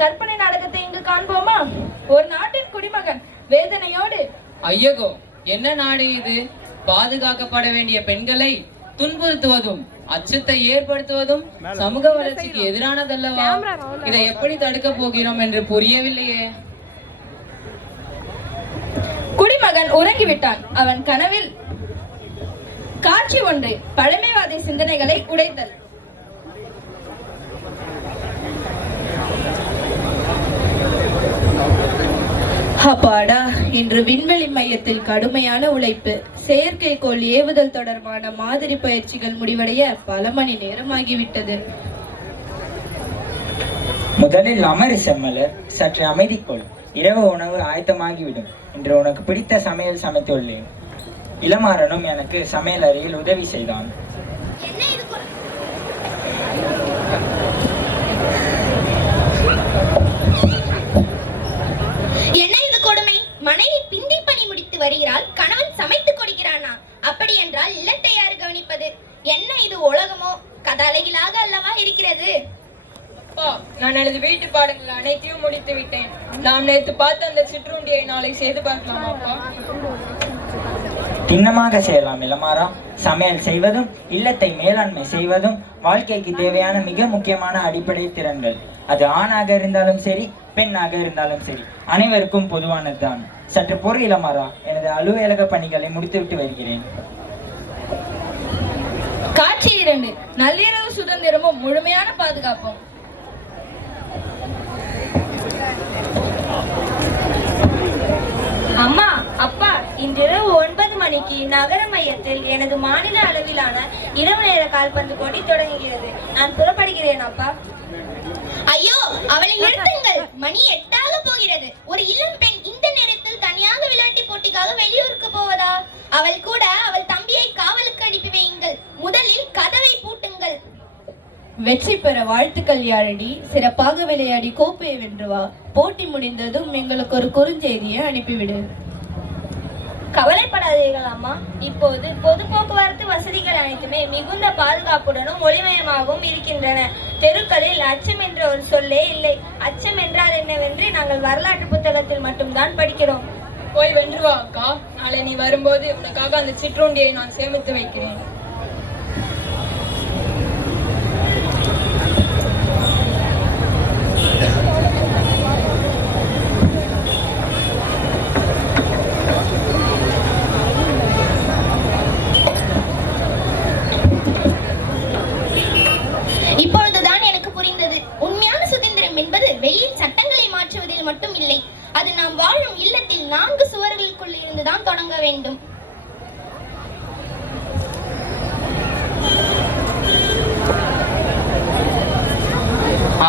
கற்பனை நாடகத்தை இங்கு காண்போமா? ஒரு நாட்டின் குடிமகன் வேதனையோடு, ஐயகோ, என்ன நாடு இது? பாதுகாக்கப்பட வேண்டிய பெண்களை துன்புறுத்துவதும் அச்சத்தை ஏற்படுத்துவதும் சமூக வளர்ச்சிக்கு எதிரானதல்லவா? இதை எப்படி தடுக்க போகிறோம் என்று புரியவில்லையே. குடிமகன் உறங்கிவிட்டான். அவன் கனவில் காட்சி ஒன்று, பழமைவாதி சிந்தனைகளை உடைத்தல். அப்பாடா, இன்று விண்வெளி மையத்தில் கடுமையான உழைப்பு. செயற்கைக்கோள் ஏவுதல் தொடர்பான மாதிரி பயிற்சிகள் முடிவடைய பல மணி நேரம் ஆகிவிட்டது. முதலில் அமரு செம்மலர், சற்று அமைதிக்கொள். இரவு உணவு ஆயத்தமாகிவிடும். இன்று உனக்கு பிடித்த சமையல் சமைத்துள்ளேன். இளமாறனும் எனக்கு சமையல் அறையில் உதவி செய்தான். என்ன இது கொடுமை? மனைவி பிந்தி பணி முடித்து வருகிறாள், கணவன் சமைத்துக் கொடுக்கிறானா? அப்படி என்றால் இல்லத்தை யாரு கவனிப்பது? என்ன இது உலகமோ? கதாலைகளாக அல்லவா இருக்கிறது. நான் எனது வீட்டு பாடங்கள் அனைத்தையும் முடித்து விட்டேன். நாம் நேற்று பார்த்த அந்த சிற்றுண்டியை நாளை செய்து பார்க்கலாமாப்பா? திண்ணமாக செய்யலாம் இளமாறா. சமையல் செய்வதும் இல்லத்தை மேலாண்மை செய்வதும் வாழ்க்கைக்கு தேவையான மிக முக்கியமான அடிப்படை திறன்கள். அது ஆணாக இருந்தாலும் சரி, பெண்ணாக இருந்தாலும் சரி, அனைவருக்கும் பொதுவானதுதான். சற்று பொறு இளமாறா, எனது அலுவலக பணிகளை முடித்துவிட்டு வருகிறேன். காட்சி 2, நள்ளிரவு சுதந்திரமும் முழுமையான பாதுகாப்பும். அம்மா, அப்பா, இன்றிரவு 9 மணிக்கு நகர மையத்தில் எனது மாநில அளவிலான இரவு நேர கால்பந்து போட்டி தொடங்குகிறது. நான் புறப்படுகிறேன் அப்பா. ஐயோ, அவளை நிறுத்துங்கள். மணி 8 போகிறது. ஒரு இளம் பெண் இந்த நேரத்தில் தனியாக விளையாட்டு போட்டிக்காக வெளியூருக்கு போவதா? அவள் கூட அவள் தம்பியை காவலுக்கு அனுப்பி வையுங்கள். முதலில் கதவை பூட்டுங்கள். வெற்றி பெற வாழ்த்துக்கள் யாழடி. சிறப்பாக விளையாடி கோப்பையை வென்று வா. போட்டி முடிந்ததும் எங்களுக்கு ஒரு குறுஞ்செய்தியை அனுப்பிவிடு. கவலைப்படாதீர்கள் அம்மா. இப்போது பொது போக்குவரத்து வசதிகள் அனைத்துமே மிகுந்த பாதுகாப்புடனும் ஒளிமயமாகவும் இருக்கின்றன. தெருக்களில் அச்சம் என்ற ஒரு சொல்லே இல்லை. அச்சம் என்றால் என்னவென்று நாங்கள் வரலாற்று புத்தகத்தில் மட்டும்தான் படிக்கிறோம். போய் வென்று வா அக்கா. நாளை நீ வரும்போது உனக்காக அந்த சிற்றுண்டியை நான் சேமித்து வைக்கிறேன். இப்பொழுதுதான் எனக்கு புரிந்தது. உண்மையான சுதந்திரம் என்பது வெளியில் சட்டங்களை மாற்றுவதில் மட்டும் இல்லை. அது நாம் வாழும் இல்லத்தில் 4 சுவர்களுக்குள் இருந்துதான் தொடங்க வேண்டும்.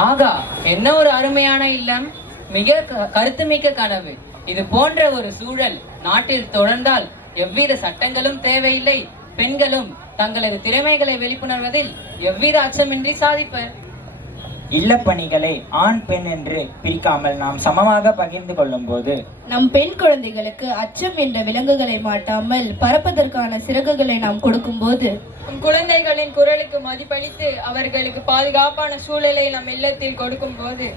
ஆகா, என்ன ஒரு அருமையான இல்லம்! மிக கருத்துமிக்க கனவு. இது போன்ற ஒரு சூழல் நாட்டில் தொடர்ந்தால் எவ்வித சட்டங்களும் தேவையில்லை. பெண்களும் தங்களது திறமைகளை வெளிக்கொணர்வதில் எவ்வித அச்சமின்றி சாதிப்பர். இல்லப்பணிகளை ஆண் பெண் என்று பிரிக்காமல் நாம் சமமாக பகிர்ந்து கொள்ளும் போது நம் பெண் குழந்தைகளுக்கு அச்சம் என்ற விலங்குகளை மாட்டாமல் பறப்பதற்கான சிறகுகளை நாம் கொடுக்கும் போது, குழந்தைகளின் குரலுக்கு மதிப்பளித்து அவர்களுக்கு பாதுகாப்பான சூழலை நம் இல்லத்தில் கொடுக்கும் போது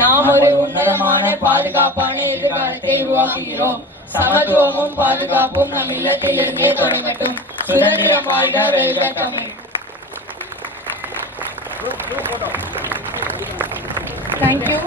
நாம் ஒரு உன்னதமான பாதுகாப்பான எதிர்காலத்தை உருவாக்குகிறோம். சமத்துவமும் பாதுகாப்பும் நம் இல்லத்தில் இருந்தே தொடங்கட்டும். சுதந்திரம் வாழ்க, வெல்க தமிழ். Thank you.